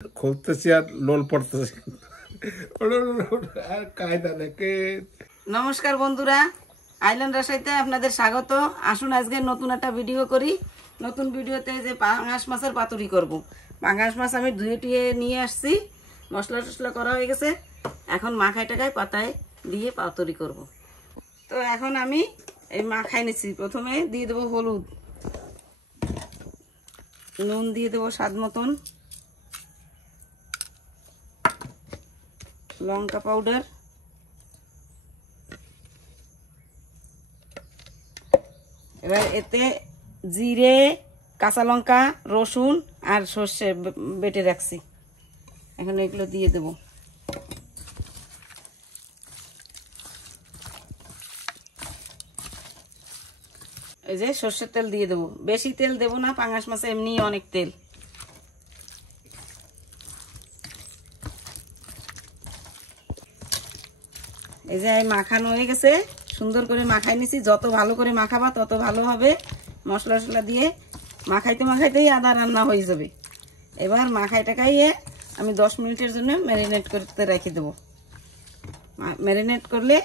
খুলতেছি আর লোল পড়তেছি আর কায়দা নাকি। নমস্কার বন্ধুরা, আইল্যান্ড রাসাইতে আপনাদের স্বাগত। আসুন আজকে নতুন একটা ভিডিও করি। নতুন ভিডিওতে যে পাঙ্গাস মাছের পাতুরি করব। পাঙ্গাস মাছ আমি ধুয়ে টুয়ে নিয়ে আসছি, মশলা টশলা করা হয়ে গেছে। এখন মাখায় টাকায় পাতায় দিয়ে পাতুরি করব। তো এখন আমি এই মাখাই নিচ্ছি। প্রথমে দিয়ে দেবো হলুদ, নুন দিয়ে দেবো স্বাদ মতন, লঙ্কা পাউডার, এবার এতে জিরে, কাঁচা লঙ্কা, রসুন আর সর্ষে বেটে রাখছি, এখন এগুলো দিয়ে দেব। এই যে সর্ষের তেল দিয়ে দেবো, বেশি তেল দেবো না, পাঙ্গাস মাছে এমনি অনেক তেল। এই যে মাখানো হয়ে গেছে, সুন্দর করে মাখাই নিছি। যত ভালো করে মাখাবা তত ভালো হবে। মশলা টশলা দিয়ে মাখাইতে মাখাইতেই আদা রান্না হয়ে যাবে। এবার মাখাই টাকাইয়ে আমি 10 মিনিটের জন্য ম্যারিনেট করতে রেখে দেবো। ম্যারিনেট করলে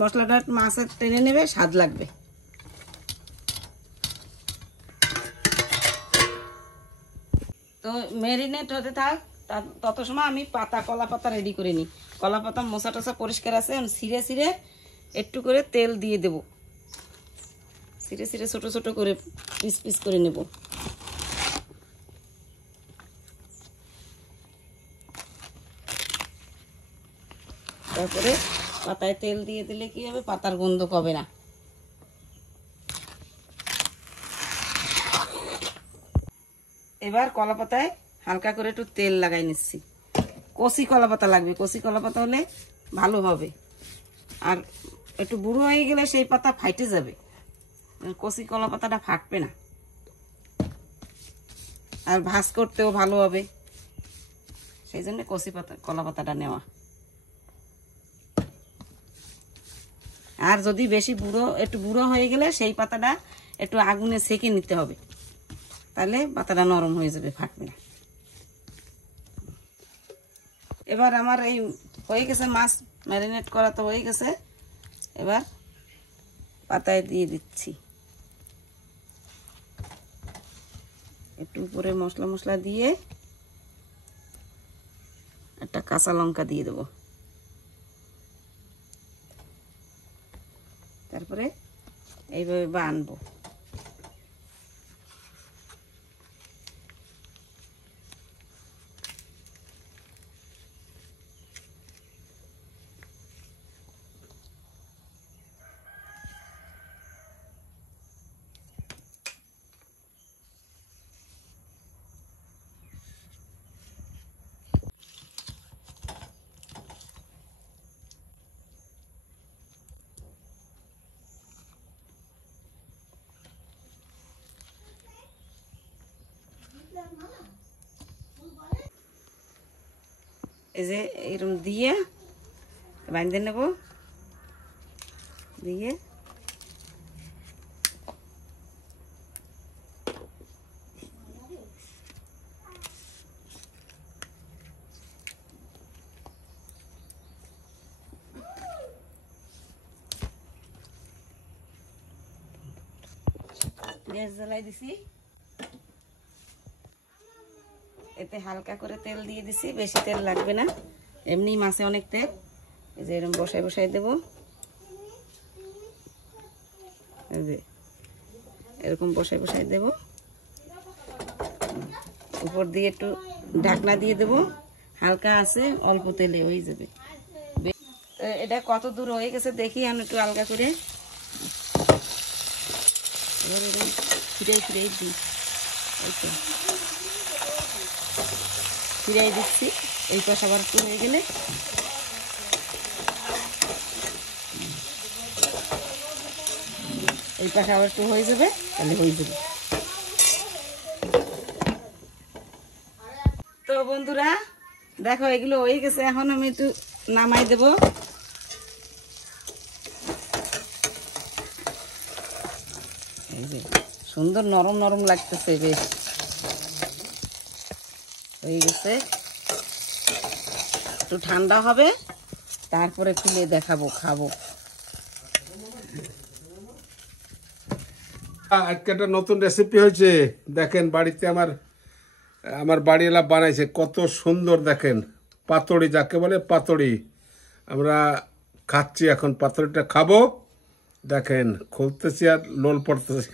মশলাটা মাছের টেনে নেবে, স্বাদ লাগবে। তো ম্যারিনেট হতে থাক, তত সময় আমি কলা পাতা রেডি করে নিই। কলা পাতা মোচা টোচা পরিষ্কার আছে, ছিঁড়ে ছিঁড়ে একটু করে তেল দিয়ে দেব। ছিঁড়ে ছিঁড়ে ছোট ছোট করে পিস পিস করে নেব। তারপরে পাতায় তেল দিয়ে দিলে কি হবে, পাতার গন্ধ কবে না। এবার কলা পাতায় হালকা করে একটু তেল লাগাই নিচ্ছি। কচি কলা পাতা লাগবে, কচি কলা পাতা হলে ভালো হবে। আর একটু বুড়ো হয়ে গেলে সেই পাতা ফাইটে যাবে, কচি কলা পাতাটা ফাটবে না, আর ভাজ করতেও ভালো হবে। সেই জন্য কচি কলা পাতাটা নেওয়া। আর যদি বেশি একটু বুড়ো হয়ে গেলে সেই পাতাটা একটু আগুনে সেঁকে নিতে হবে, তাহলে পাতাটা নরম হয়ে যাবে, ফাটবে না। এবার আমার এই হয়ে গেছে, মাছ ম্যারিনেট করা তো হয়ে গেছে। এবার পাতায় দিয়ে দিচ্ছি, একটু উপরে মশলা মশলা দিয়ে একটা কাঁচা লঙ্কা দিয়ে দেবো। তারপরে এইভাবে বানবো। এই যে এরকম দিয়ে বাঁধে নেব, দিয়ে গ্যাস জ্বালাই দিছি। এতে হালকা করে তেল দিয়ে দিছি, বেশি তেল লাগবে না, এমনি মাছে অনেক তেল। এই যে এরকম বসাই বসাই দেবো, এই যে এরকম বসাই বসাই দেব। উপর দিয়ে একটু ঢাকনা দিয়ে দেব, হালকা আছে, অল্প তেলে হয়ে যাবে। এটা কত দূর হয়ে গেছে দেখি, আমি একটু হালকা করে এবার এরকম ফিরাই ফিরাই দিই। ফিরাই দিচ্ছি, এই পাশ আবার একটু হয়ে গেলে এই পাশে আবার একটু হয়ে যাবে, তাহলে হয়ে যাবে। তো বন্ধুরা দেখো, এগুলো হয়ে গেছে। এখন আমি একটু নামাই দেব। এই যে সুন্দর নরম নরম লাগতেছে বেশ। হয়ে গেছে, একটু ঠান্ডা হবে তারপরে খুলে দেখাবো, খাবো। আজকে একটা নতুন রেসিপি হয়েছে, দেখেন বাড়িতে আমার বাড়িওয়ালা বানাইছে, কত সুন্দর দেখেন। পাতুরি যাকে বলে পাতুরি, আমরা খাচ্ছি এখন, পাতুরিটা খাবো। দেখেন খুলতেছি আর লোল পড়তেছি।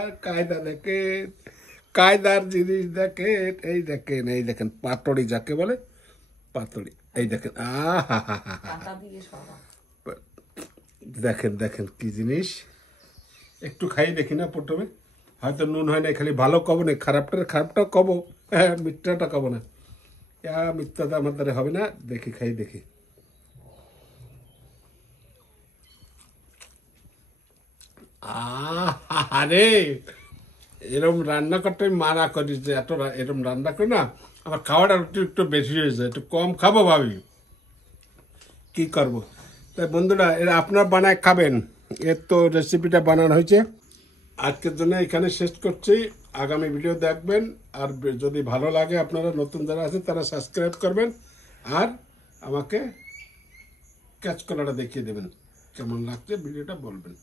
আর কায়দা দেখেন, কায়দার জিনিস দেখেন, এই দেখেন, এই দেখেন পাতুরি যাকে বলে পাতুরি, এই দেখেন আহা, দেখেন দেখেন কি জিনিস। একটু খাই দেখি না প্রথমে, হয়তো নুন হয় না, খালি ভালো কব না, খারাপটা কব, হ্যাঁ মিথ্যাটা কব না, মিথ্যাটা আমার দ্বারা হবে না। দেখি খাই দেখি। আরে এরম রান্না করতে আমি মানা করি যে এরম রান্না করি না, আমার খাওয়াটা একটু বেশি হয়েছে, একটু কম খাবো ভাবি, কি করব। তাই বন্ধুরা এরা আপনারা বানায় খাবেন, এর তো রেসিপিটা বানানো হয়েছে। আজকের জন্য এখানে শেষ করছি, আগামী ভিডিও দেখবেন। আর যদি ভালো লাগে, আপনারা নতুন যারা আছেন তারা সাবস্ক্রাইব করবেন, আর আমাকে ক্যাচ কলাটা দেখিয়ে দেবেন, কেমন লাগছে ভিডিওটা বলবেন।